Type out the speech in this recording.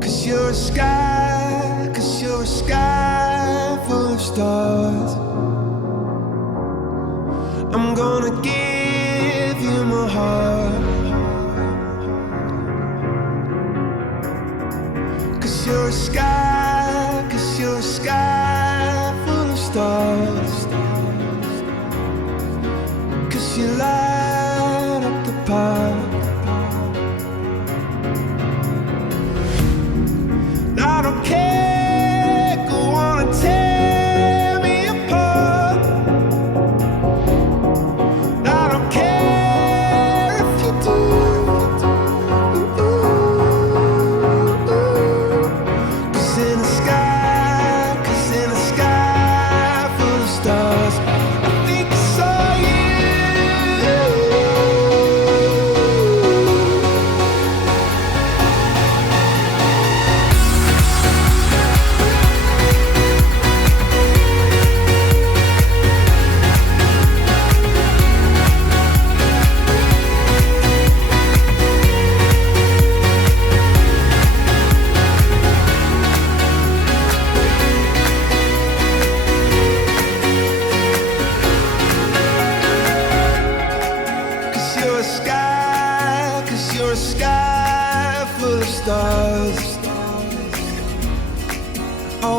'Cause you're a sky, 'cause you're a sky full of stars. I'm gonna give you my heart. 'Cause you're a sky, 'cause you're a sky full of stars. 'Cause you light up the park. I don't care, go on and tear me apart. I don't care if you do. 'Cause in the sky, 'cause in the sky full of stars, I think I saw you. You're a sky full of stars. I